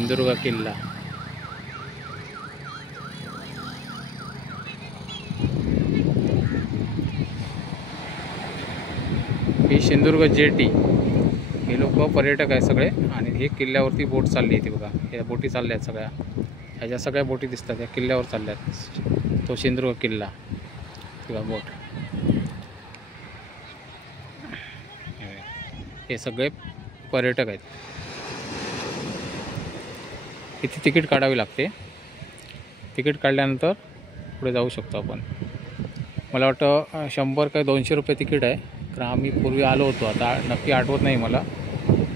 सिंधुदुर्ग किल्ला. ही सिंधुदुर्ग जेटी. हे लोक पर्यटक आहे सगळे आणि हे किल्ल्यावरती बोट चालली आहे. ती बघा, या बोटी चालल्या आहेत सगळ्या. ह्याच्या सगळ्या बोटी दिसतात, या किल्ल्यावर चालल्या आहेत. तो सिंधुदुर्ग किल्ला किंवा बोट. हे सगळे पर्यटक आहेत. इथे तिकीट काढावी लागते. तिकीट काढल्यानंतर पुढे जाऊ शकतो आपण. मला वाटतं 100 काय 200 रुपये तिकीट आहे. कारण आम्ही पूर्वी आलो होतो, आता नक्की आठवत नाही मला.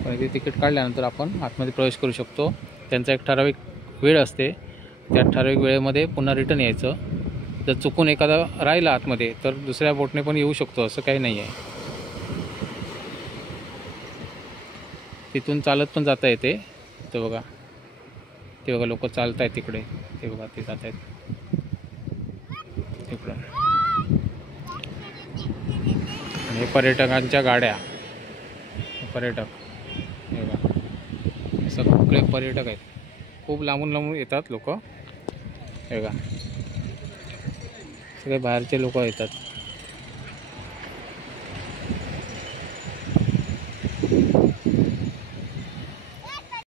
पण इथे तिकीट काढल्यानंतर आपण आतमध्ये प्रवेश करू शकतो. त्यांचा एक ठराविक वेळ असते, त्या ठराविक वेळेमध्ये पुन्हा रिटर्न यायचं. जर चुकून एखादा राहिला आतमध्ये तर दुसऱ्या बोटने पण येऊ शकतो, असं काही नाही आहे. तिथून चालत पण जाता येते. ते बघा लोक चालत आहेत तिकडे. ते बघा ते जात आहेत तिकडं. आणि हे पर्यटकांच्या गाड्या. पर्यटक हे बघा, हे सगळे पर्यटक आहेत. खूप लांबून येतात लोक. हे बघा, सगळे बाहेरचे लोक येतात.